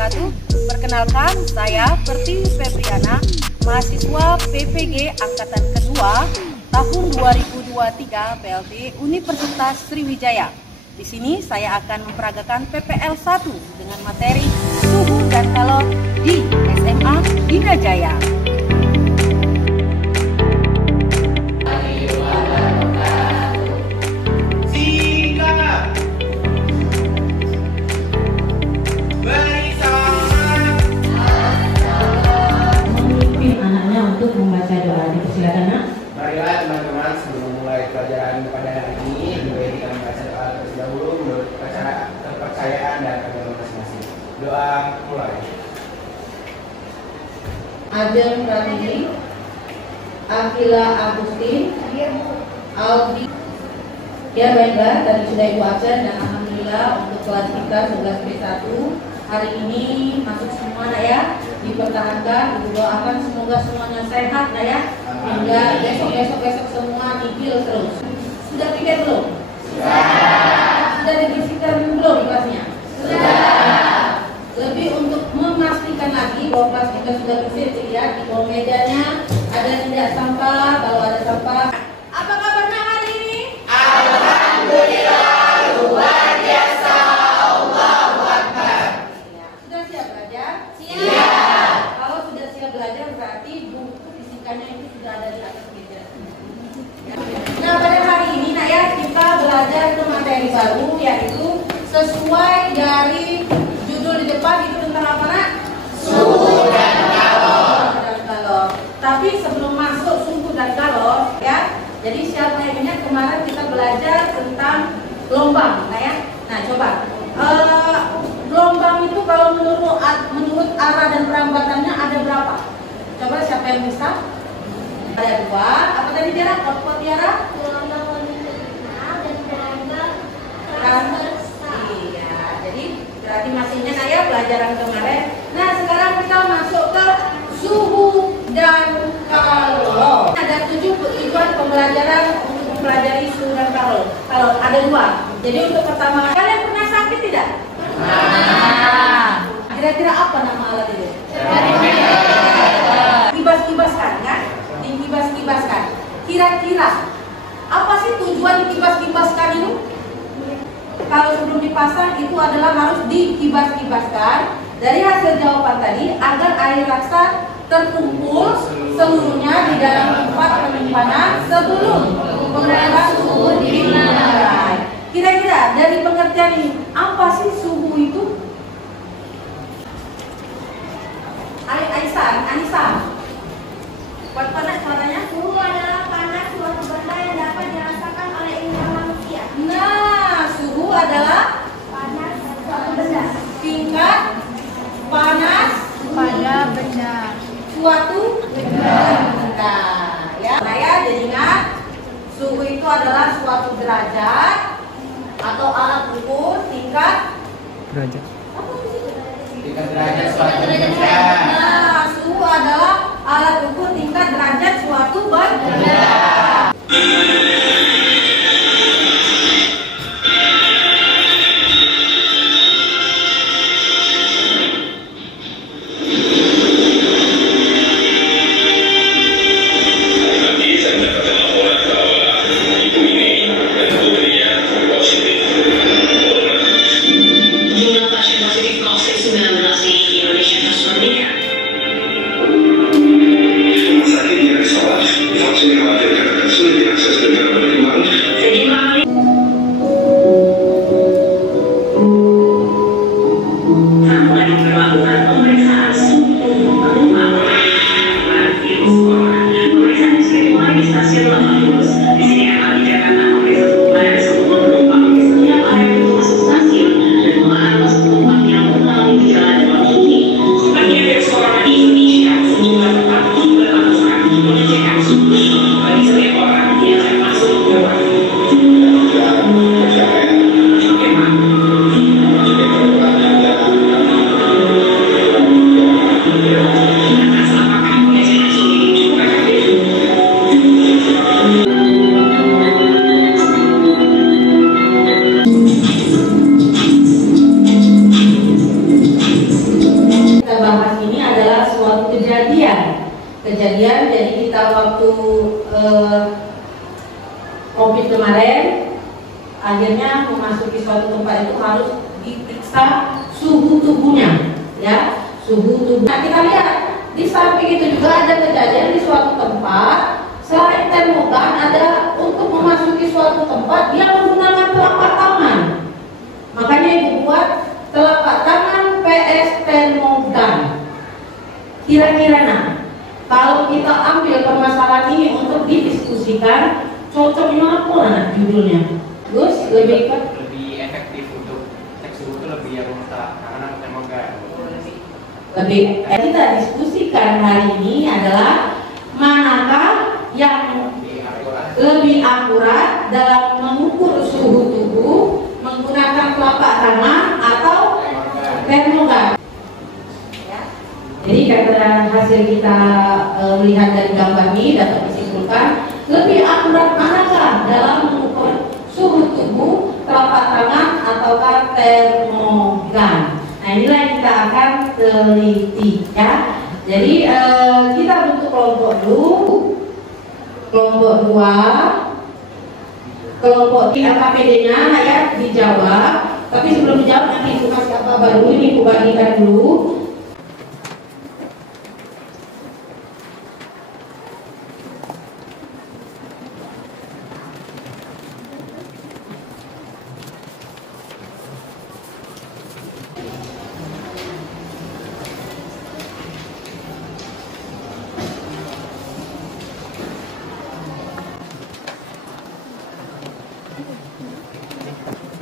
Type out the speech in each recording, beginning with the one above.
wabarakatuh. Perkenalkan, saya Pertiwi Febriana, mahasiswa PPG Angkatan Kedua tahun 2023 PLT Universitas Sriwijaya. Di sini saya akan memperagakan PPL 1 dengan materi suhu dan kalor di SMA Dina Jaya. Untuk membaca doa, dipersilakan nak. Marilah teman-teman, sebelum memulai pelajaran pada hari ini, mari kita membaca doa terlebih dahulu menurut kepercayaan dan agama masing-masing. Doa mulai. Ajeng Pratiwi, Akila Agustin, Aldi. Ya baiklah, tadi sudah Ibu absen dan alhamdulillah untuk kelas kita 11B1 hari ini masuk semua nak ya. Dipertahankan, Ibu doakan semoga semuanya sehat nah ya, hingga besok semua digil terus. Sudah tiket belum? Sudah dibersihkan belum kelasnya? Sudah. Lebih untuk memastikan lagi bahwa kelas kita sudah bersih, lihat di bawah mejanya ada tidak sampah, kalau ada sampah. Apa kabarnya hari ini? Alhamdulillah, luar biasa. Allahu Akbar. Sudah siap belajar? Siap. Belajar berarti buku fisikannya itu sudah ada di atas meja. Nah pada hari ini nak ya kita belajar ke materi baru yaitu sesuai dari judul di depan itu tentang apa nak? Suhu dan kalor. Tapi sebelum masuk suhu dan kalor ya, jadi siapa yang ingat kemarin kita belajar tentang gelombang, nah ya. Nah coba. Gelombang itu kalau menurut arah dan perambatannya ada berapa? Coba siapa yang bisa? Ada 2. Apa tadi Tiara? Apa Tiara? Gelombang dan gelombang transversal. Iya, jadi berarti masih ingat ya pelajaran kemarin. Nah sekarang kita masuk ke suhu dan kalor. Ada 7 tujuan pembelajaran untuk mempelajari suhu dan kalor. Kalau ada 2. Jadi untuk pertama, kalian pernah sakit tidak? Kira-kira apa nama alat itu? Kibas-kibaskan kan? Dikibas-kibaskan. Kira-kira apa sih tujuan dikibas-kibaskan itu? Kalau sebelum dipasang itu adalah harus dikibas-kibaskan. Dari hasil jawaban tadi agar air laksa terkumpul seluruhnya di dalam tempat penyimpanan sebelum pengenalan suhu dimulai. Kira-kira dari pengertian ini apa sih suhu itu? Anissa, buat panas suaranya? Suhu adalah panas suatu benda yang dapat dirasakan oleh indera manusia. Nah, suhu adalah Panas suatu benda. tingkat panas Pada benda. suatu benda. Ya, saya jadi ingat suhu itu adalah suatu derajat atau alat ukur tingkat Derajat. apa sih? Tingkat derajat suatu benda. Nah, suhu adalah alat ukur tingkat derajat suatu benda. Rumah sakit yang disolat, vaksin khawatir karena sulit diakses dan Covid kemarin, akhirnya memasuki suatu tempat itu harus diperiksa suhu tubuhnya, ya, suhu tubuh. Nah, kita lihat di samping itu juga ada kejadian di suatu tempat, selain termogan ada untuk memasuki suatu tempat dia menggunakan telapak tangan. Makanya ibu buat telapak tangan PS termogan. Kira-kira nah, kalau kita ambil permasalahan ini untuk didiskusikan, cocoknya apa nah judulnya? Gus, lebih efektif untuk cek suhu itu lebih yang karena termogan. Lebih kita diskusikan hari ini adalah manakah yang lebih akurat dalam mengukur suhu tubuh menggunakan telapak tangan atau termogan. Jadi karena hasil kita lihat dari gambar ini dapat disimpulkan lebih akurat manakah dalam mengukur suhu tubuh telapak tangan ataukah termogan. Nah, inilah yang kita akan teliti, ya. Jadi kita bentuk kelompok dulu, kelompok 2, kelompok 3 KPD-nya ya dijawab. Tapi sebelum dijawab nanti ibu kasih apa baru ini ibu bagikan dulu.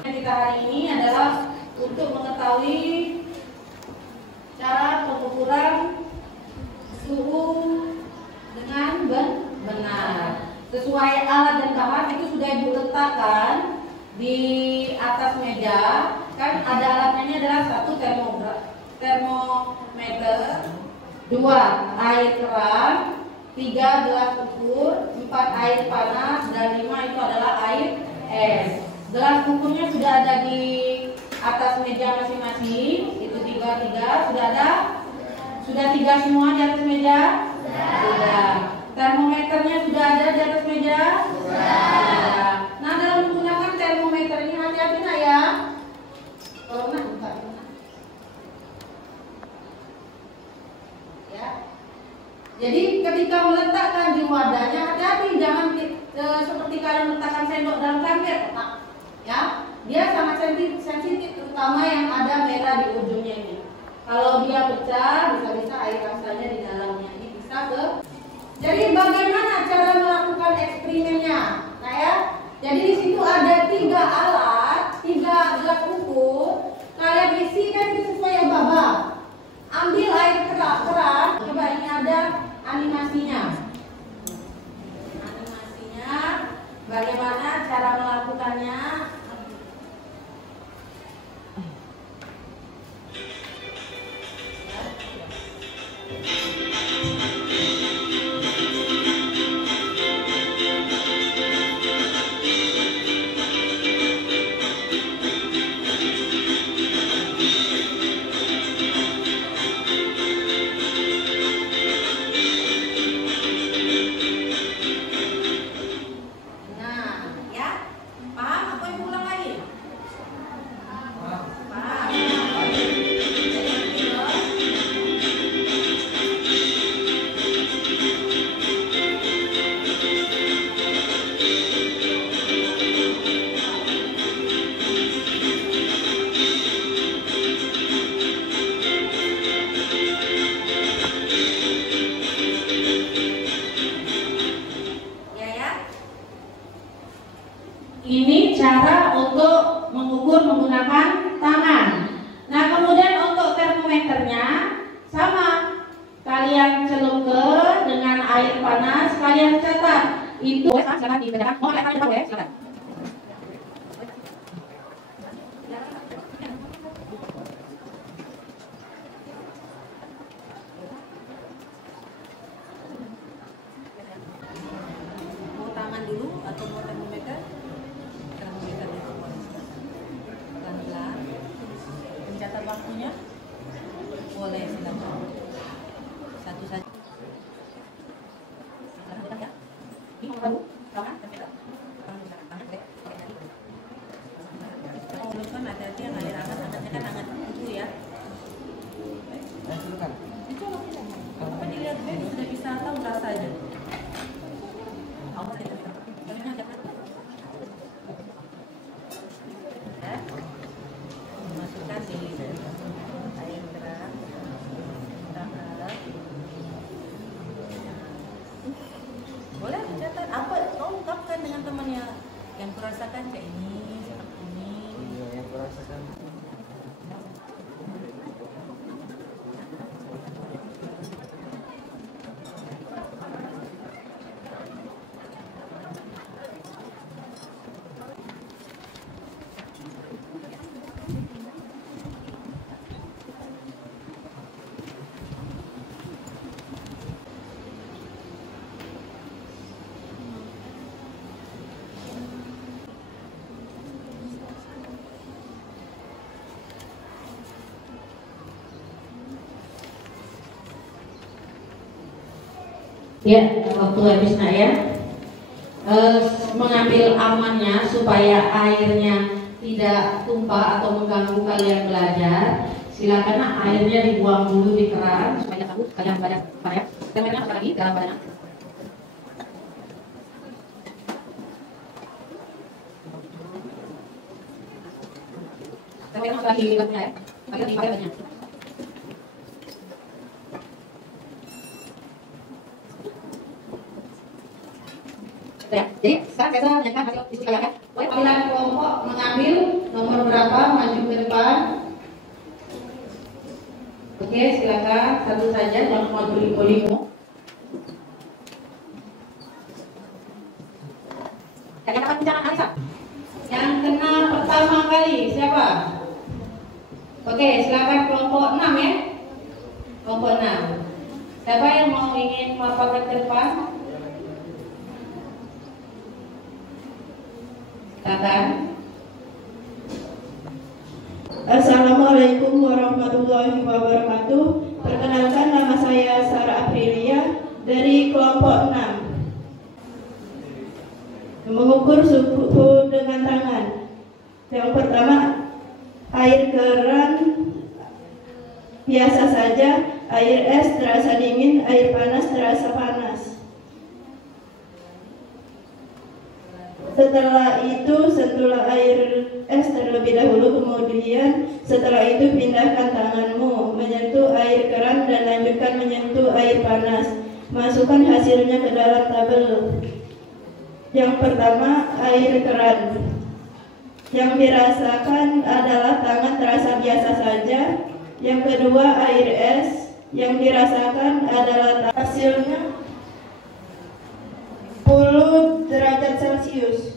Kita hari ini adalah untuk mengetahui cara pengukuran suhu dengan benar sesuai alat dan bahan. Itu sudah ibu letakkan di atas meja. Kan ada alatnya ini adalah 1 termometer, 2 air keran, 3 gelas ukur, 4 air panas, dan 5 itu adalah air es. Gelas ukurnya sudah ada di atas meja masing-masing. Itu 3 sudah ada. Sudah 3 semua di atas meja? Sudah. Termometernya sudah ada di atas meja? Sudah. Nah, dalam menggunakan termometer ini hati-hati nak ya. Kalau nak buka. Ya. Jadi ketika meletakkan di wadahnya hati-hati, jangan seperti kalian meletakkan sendok dalam karpet. Ya, dia sangat sensitif, terutama yang ada merah di ujungnya ini. Kalau dia pecah, bisa-bisa air rasanya di dalamnya ini bisa ke. Jadi bagaimana cara melakukan eksperimennya? Nah ya, jadi di situ ada 3 alat, 3 gelas ukur. Kalian isikan itu sesuai babak. Ambil air keran. Coba ini ada animasinya. Animasinya, bagaimana cara melakukannya? Ini cara untuk mengukur menggunakan tangan. Nah, kemudian untuk termometernya sama. Kalian celupkan dengan air panas, kalian catat. Itu silakan dikerjakan. Mau akan tahu ya, silakan. Mau tangan dulu atau mau termometer? Mencatat waktunya boleh, silakan. Satu saja. Silakan ya. Ini mau tahu? Kawan, kan hati-hati yang air hangatnya kan hangat dulu ya. Apa dilihat deh sudah bisa tahu rasanya. Masukkan di air keran. Boleh catat apa? Ungkapkan dengan temannya yang kurasakan kayak ini, seperti ini. Iya, yang kurasakan. Ya, waktu habis nak ya. Mengambil amannya supaya airnya tidak tumpah atau mengganggu kalian belajar. Silakan nak, airnya dibuang dulu di keran supaya tahu kalian belajar. Ya. Temennya apa lagi dalam badan? Temennya apa lagi di dalamnya ya? Air di badannya. Ya, jadi sekarang saya menanyakan hasil diskusi kalian ya. Apabila kelompok mengambil nomor berapa maju ke depan. Oke, silakan satu saja, jangan mau limu-limu. Yang dapat bicara Alisa. Yang kena pertama kali siapa? Oke, silakan kelompok 6 ya. Kelompok 6. Siapa yang mau ingin melaporkan ke depan? Silakan. Assalamualaikum warahmatullahi wabarakatuh. Perkenalkan, nama saya Sarah Aprilia dari kelompok 6. Mengukur suhu dengan tangan. Yang pertama, air keran biasa saja, air es terasa dingin, air panas terasa panas. Setelah itu, sentuhlah air es terlebih dahulu, kemudian setelah itu pindahkan tanganmu menyentuh air keran dan lanjutkan menyentuh air panas. Masukkan hasilnya ke dalam tabel. Yang pertama, air keran. Yang dirasakan adalah tangan terasa biasa saja. Yang kedua, air es. Yang dirasakan adalah hasilnya 10 derajat Celcius.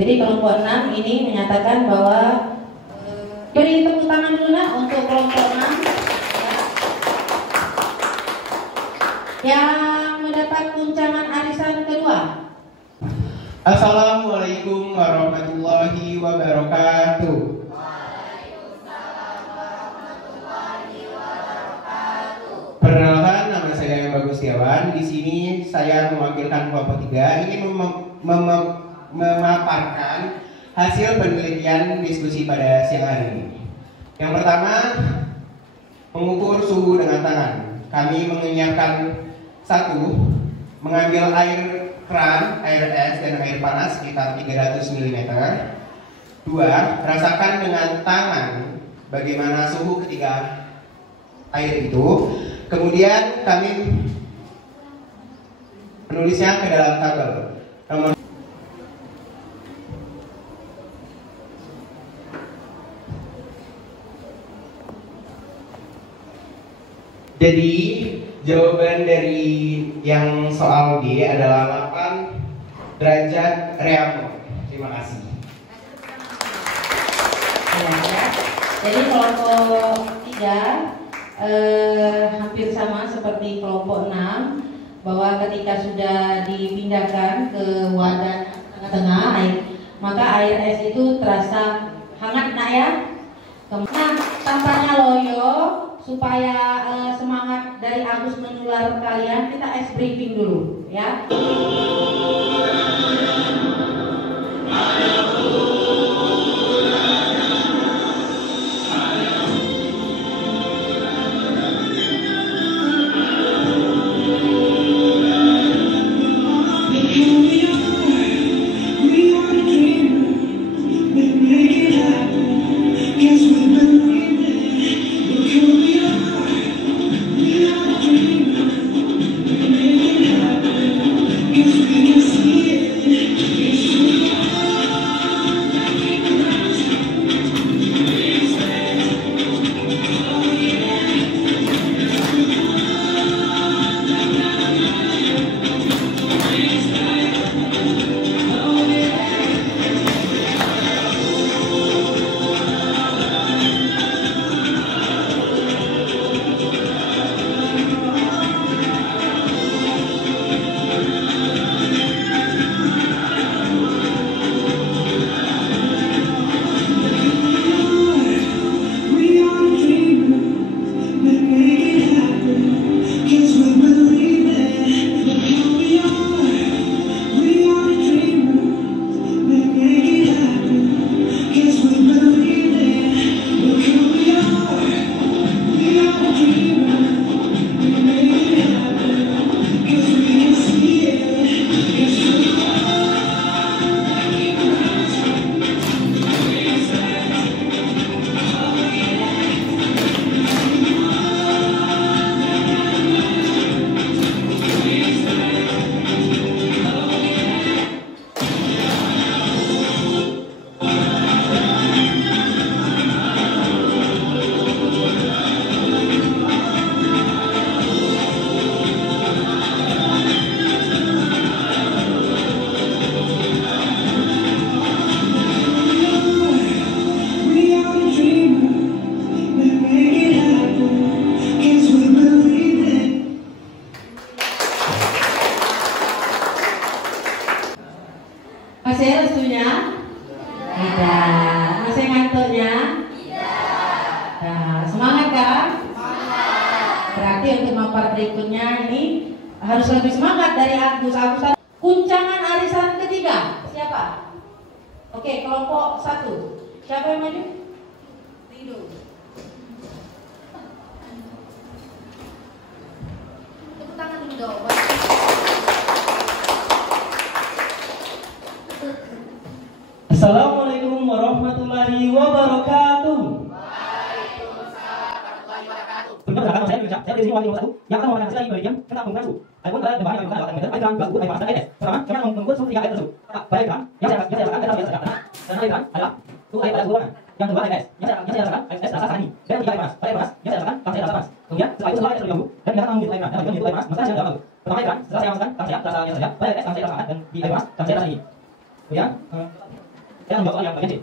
Jadi kelompok 6 ini menyatakan bahwa beri tepuk tangan dulu nak untuk kelompok 6 yang mendapat tunjangan arisan kedua. Assalamualaikum warahmatullahi wabarakatuh. Perkenalkan, nama saya Bagus Setiawan. Di sini saya mewakilkan kelompok 3 ingin memaparkan hasil penelitian diskusi pada siang hari ini. Yang pertama, mengukur suhu dengan tangan. Kami menyiapkan 1. Mengambil air keran, air es dan air panas sekitar 300 ml. 2. Rasakan dengan tangan bagaimana suhu ketika air itu. Kemudian kami menulisnya ke dalam tabel. Jadi jawaban dari yang soal D adalah 8 derajat Reaumur. Terima kasih. Ya. Jadi kelompok 3 hampir sama seperti kelompok 6, bahwa ketika sudah dipindahkan ke wadah tengah-tengah air, maka air es itu terasa hangat nak ya. Nah, tampaknya loyo supaya semangat dari dari Agus menular kalian, kita ice briefing dulu ya. Masih restunya? Tidak. Masih ngantuknya? Tidak. Nah, semangat kan? Berarti untuk mapar berikutnya ini harus lebih semangat dari Agus. Kuncangan arisan ketiga siapa? Oke, kelompok 1. Siapa yang maju? Rido. Tepuk tangan dulu dong. Assalamualaikum warahmatullahi wabarakatuh. Waalaikumsalam warahmatullahi wabarakatuh. Perkenalkan, saya Yusuf. Saya dari sini wakil 1 yang akan menerangkan cerita di bagian tentang pengasuh. Adapun pada depan yang akan meter, akan bagus, air panas, dan air es. Pertama, jangan mengukur suhu 3 air tersebut. Pada ekran, yang saya rasakan adalah biasa sedang tenang. Dan pada ekran adalah suhu air pada suhu ruangan. Yang kedua air es. Yang saya rasakan air es rasa sangat dingin. Dan ketiga air panas. Pada air panas, yang saya rasakan tang saya rasa panas. Kemudian setelah itu setelah air terlebih dahulu dan kita akan menghidupkan air panas. Dan menghidupkan air panas, masa yang dalam lalu. Pertama ekran, setelah saya rasakan tang saya rasa yang saja. Pada air es tang saya rasa panas dan di air panas tang saya rasa dingin. Kemudian saya akan menjawab yang bagian C.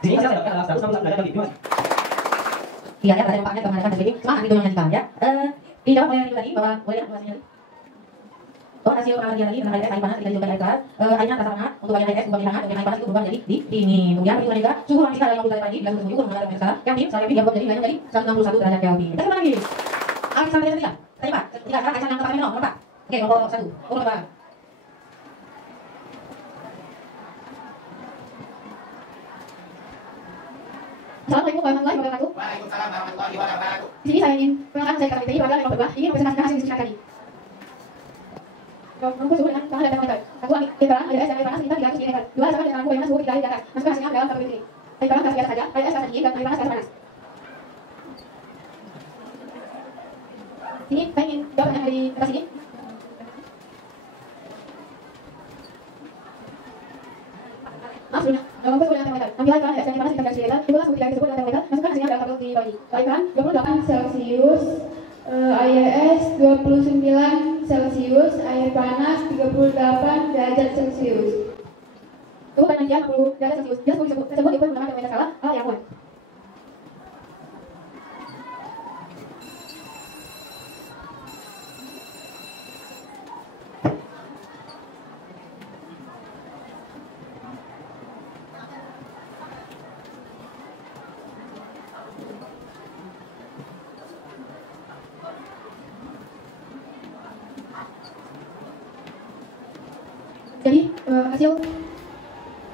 Di sini saya dapatkan adalah 161 derajat lebih. Iya ya, ada tempatnya kemana-mana jadi semangat itu menyanyikan ya. Dijawab oleh yang tadi bahwa boleh bahasanya. Oh, hasil pengamatan lagi tentang air panas tidak juga air keras. Airnya terasa hangat untuk bagian air es berubah menjadi hangat, bagian air panas itu berubah menjadi dingin. Kemudian perhitungan juga suhu ruangan kita yang mulai pagi bila sudah diukur menggunakan skala Kelvin, saya yang berubah menjadi 161 derajat Kelvin. Kita coba lagi. Arisan yang ketiga. Tadi Pak, ketiga sekarang arisan yang pertama nomor 4. Oke, nomor 1. Nomor 2. Assalamualaikum warahmatullahi wabarakatuh. Waalaikumsalam warahmatullahi wabarakatuh. Di sini saya ingin perkenalkan saya KPTI pada nomor 2 ingin mempresentasikan hasil diskusi kali. Nomor suhu dengan bahan dan meter. 1 literan air es dan air panas sekitar 300 ml. 2 sama dengan bagaimana suhu 3 kali di atas. Masukkan hasilnya ke dalam tabel ini. Air panas gas biasa saja, air es gas dingin dan air panas gas panas. Ini saya ingin jawab pertanyaan dari atas ini. Maaf sebelumnya, nomor suhu dengan termometer. Ambil air panas es dan air panas sekitar 300 ml. Itulah suhu 3 tersebut dengan termometer. Masukkan hasilnya ke dalam tabel di bawah ini. Air panas 28 Celsius, air es 29 Celsius, air panas 38 48 derajat Celcius. Suhu Finlandia 40 derajat Celcius. Jika suhu tersebut diukur menggunakan termometer skala yang kuat. Jadi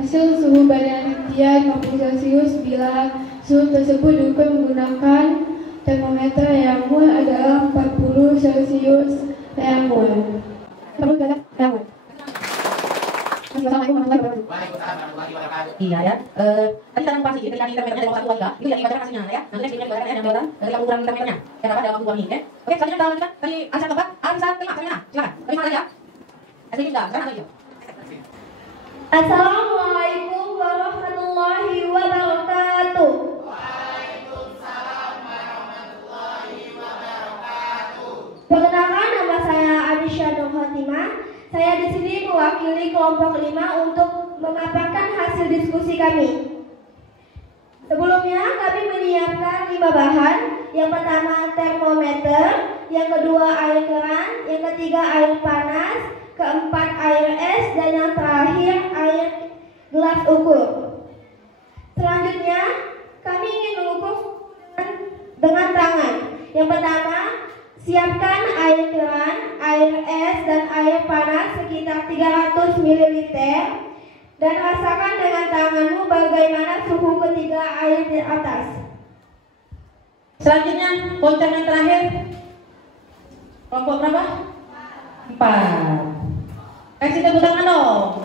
hasil suhu badan manusia 50 Celcius bila suhu tersebut diukur menggunakan termometer yang mol adalah 40 Celcius yang mol. 40 derajat yang mol. Assalamualaikum warahmatullahi wabarakatuh. Waalaikumsalam warahmatullahi wabarakatuh. Iya ya. Tadi kita pasti ketika di termometernya dari 1 itu yang dibacakan hasilnya ya. Nanti yang dibacakan yang dibacakan dari ukuran termometernya. Kenapa dalam ukuran ini? Oke, selanjutnya kita lanjutkan dari Ansa keempat. Ansa kelima, silakan. Terima kasih ya. Asli sudah, sekarang lagi. Assalamualaikum warahmatullahi wabarakatuh. Waalaikumsalam warahmatullahi wabarakatuh. Perkenalkan, nama saya Anisha Nur Khotimah. Saya di sini mewakili kelompok 5 untuk memaparkan hasil diskusi kami. Sebelumnya kami menyiapkan 5 bahan. Yang pertama termometer, yang kedua air keran, yang ketiga air panas, keempat air es, dan yang terakhir air gelas ukur. Selanjutnya kami ingin mengukur dengan tangan. Yang pertama, siapkan air keran, air es, dan air panas sekitar 300 ml dan rasakan dengan tanganmu bagaimana suhu ketiga air di atas. Selanjutnya, voucher yang terakhir. Kelompok berapa? 4. Kasih tepuk tangan dong.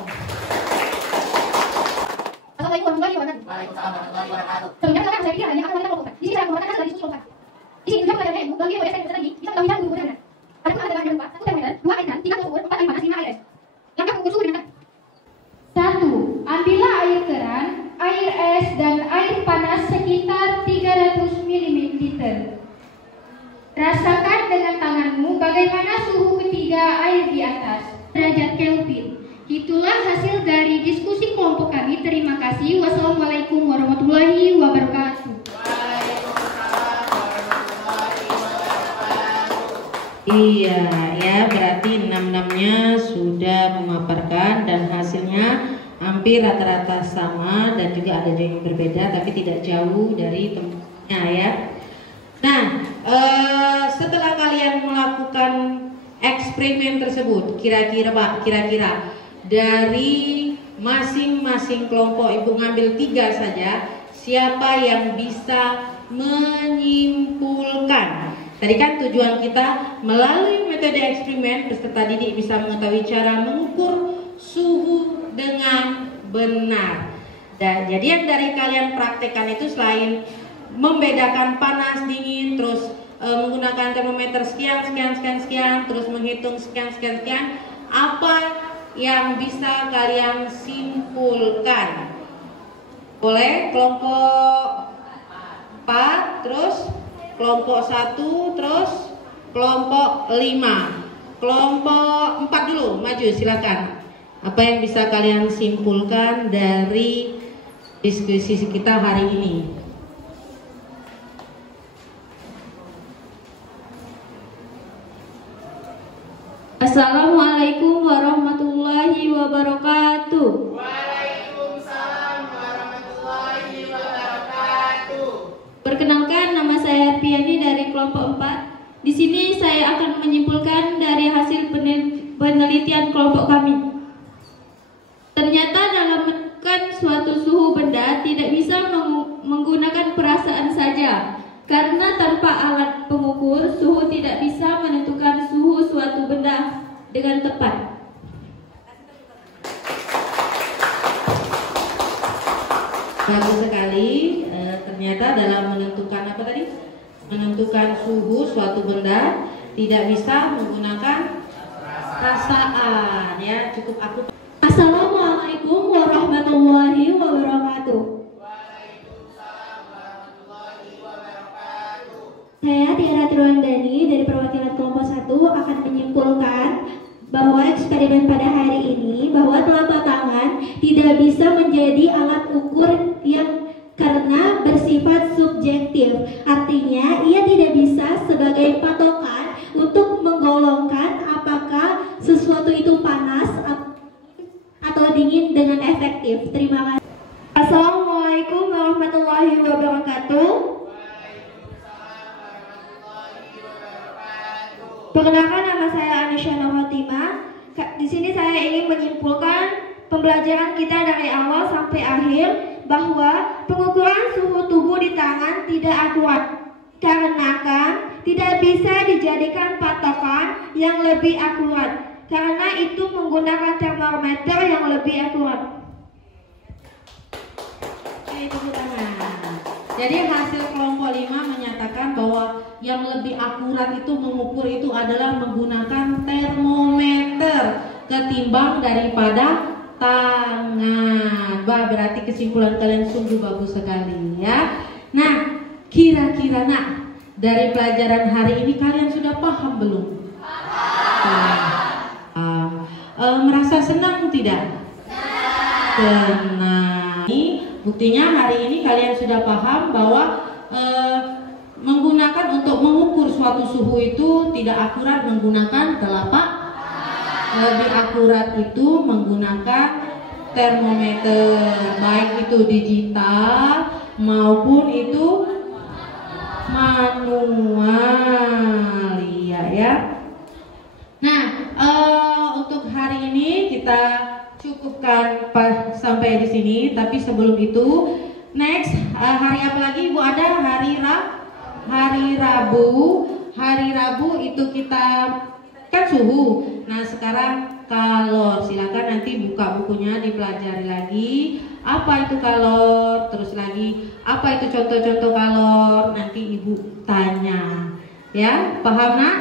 Assalamualaikum warahmatullahi wabarakatuh. Waalaikumsalam warahmatullahi wabarakatuh. Sebelumnya saya pikir hanya akan kelompok 4. Di sini saya menggunakan hasil dari diskusi kelompok 4. Di sini juga pelajarannya bagi yang saya tadi bisa mengetahui cara mengukur benar. Ada pun ada bahan yang berupa 1 termometer, 2 air keran, 3 suhu ukur, 4 air panas, 5 air es. Langkah mengukur suhu dengan 1. Ambillah air keran, air es, dan air panas sekitar 300 ml. Rasakan dengan tanganmu bagaimana suhu ketiga air di atas, derajat Kelvin. Itulah hasil dari diskusi kelompok kami. Terima kasih. Wassalamualaikum warahmatullahi wabarakatuh. Iya ya, berarti 6-6-nya sudah memaparkan dan hasilnya hampir rata-rata sama dan juga ada yang berbeda tapi tidak jauh dari temannya ya. Nah, setelah kalian melakukan eksperimen tersebut, kira-kira dari masing-masing kelompok ibu ngambil 3 saja, siapa yang bisa menyimpulkan? Tadi kan tujuan kita melalui metode eksperimen peserta didik bisa mengetahui cara mengukur suhu dengan benar. Dan jadi yang dari kalian praktekkan itu selain membedakan panas dingin, terus menggunakan termometer sekian, terus menghitung sekian, apa yang bisa kalian simpulkan? Boleh kelompok 4, terus kelompok 1, terus kelompok 5. Kelompok 4 dulu, maju silakan. Apa yang bisa kalian simpulkan dari diskusi kita hari ini? Assalamualaikum warahmatullahi wabarakatuh. Waalaikumsalam warahmatullahi wabarakatuh. Perkenalkan, nama saya Arpiani dari kelompok 4. Di sini saya akan menyimpulkan dari hasil penelitian kelompok kami. Ternyata dalam menentukan suatu suhu benda tidak bisa menggunakan perasaan saja. Karena tanpa alat pengukur, suhu tidak bisa menentukan suhu suatu benda dengan tepat. Bagus sekali. Ternyata dalam menentukan apa tadi? Menentukan suhu suatu benda tidak bisa menggunakan perasaan ya. Cukup aku. Assalamualaikum warahmatullahi wabarakatuh. Saya Tiara Triwandani dari perwakilan kelompok 1 akan menyimpulkan bahwa eksperimen pada hari ini bahwa telapak tangan tidak bisa menjadi alat ukur yang karena bersifat subjektif. Artinya ia tidak bisa sebagai patokan untuk menggolongkan apakah sesuatu itu panas atau dingin dengan efektif. Terima kasih. Assalamualaikum warahmatullahi wabarakatuh. Perkenalkan, nama saya Anisha Nurhotima. Di sini saya ingin menyimpulkan pembelajaran kita dari awal sampai akhir bahwa pengukuran suhu tubuh di tangan tidak akurat karena tidak bisa dijadikan patokan yang lebih akurat. Karena itu menggunakan termometer yang lebih akurat. Tepuk tangan. Jadi hasil kelompok 5 menyatakan bahwa yang lebih akurat itu mengukur itu adalah menggunakan termometer ketimbang daripada tangan. Wah, berarti kesimpulan kalian sungguh bagus sekali ya. Nah, kira-kira dari pelajaran hari ini kalian sudah paham belum? Merasa senang tidak? Senang. Buktinya hari ini kalian sudah paham bahwa menggunakan untuk mengukur suatu suhu itu tidak akurat menggunakan telapak. Lebih akurat itu menggunakan termometer, baik itu digital maupun itu manual, iya ya. Nah, untuk hari ini kita cukupkan sampai di sini. Tapi sebelum itu, next hari apa lagi Ibu ada? Hari Rabu. Hari Rabu itu kita kan suhu. Nah, sekarang kalor. Silakan nanti buka bukunya, dipelajari lagi. Apa itu kalor? Terus lagi apa itu contoh-contoh kalor? Nanti Ibu tanya. Ya, paham nak?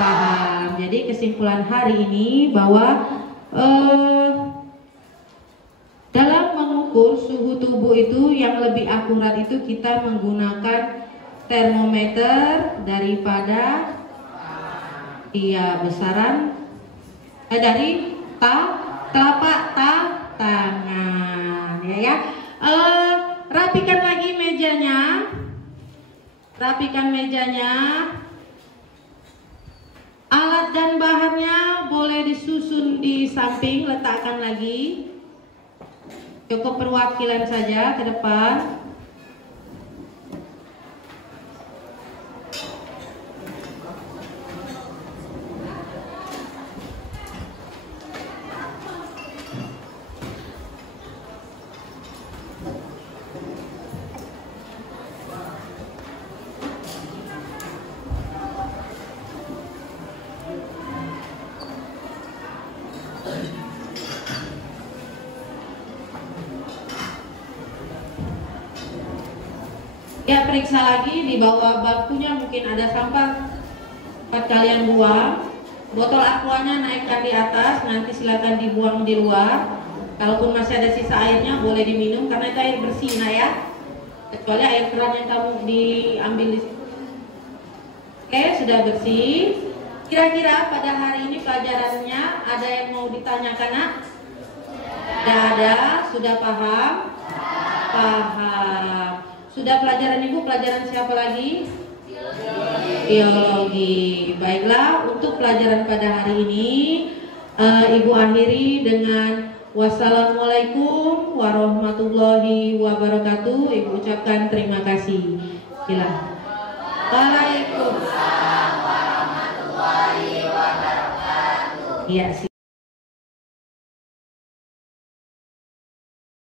Paham. Jadi kesimpulan hari ini bahwa dalam mengukur suhu tubuh itu yang lebih akurat itu kita menggunakan termometer daripada besaran dari telapak tangan ya. Rapikan lagi mejanya. Alat dan bahannya boleh disusun di samping, letakkan lagi. Cukup perwakilan saja ke depan. Ya, periksa lagi di bawah bakunya, mungkin ada sampah buat kalian buang. Botol aquanya naikkan di atas, nanti silakan dibuang di luar. Kalaupun masih ada sisa airnya boleh diminum karena itu air bersih ya. Kecuali air keran yang kamu diambil di situ. Oke, sudah bersih. Kira-kira pada hari ini pelajarannya ada yang mau ditanyakan nak? Tidak ada, sudah paham? Paham. Sudah pelajaran Ibu, pelajaran siapa lagi? Biologi. Baiklah, untuk pelajaran pada hari ini Ibu akhiri dengan wassalamualaikum warahmatullahi wabarakatuh. Ibu ucapkan terima kasih. Silakan. Waalaikumsalam warahmatullahi wabarakatuh. Iya.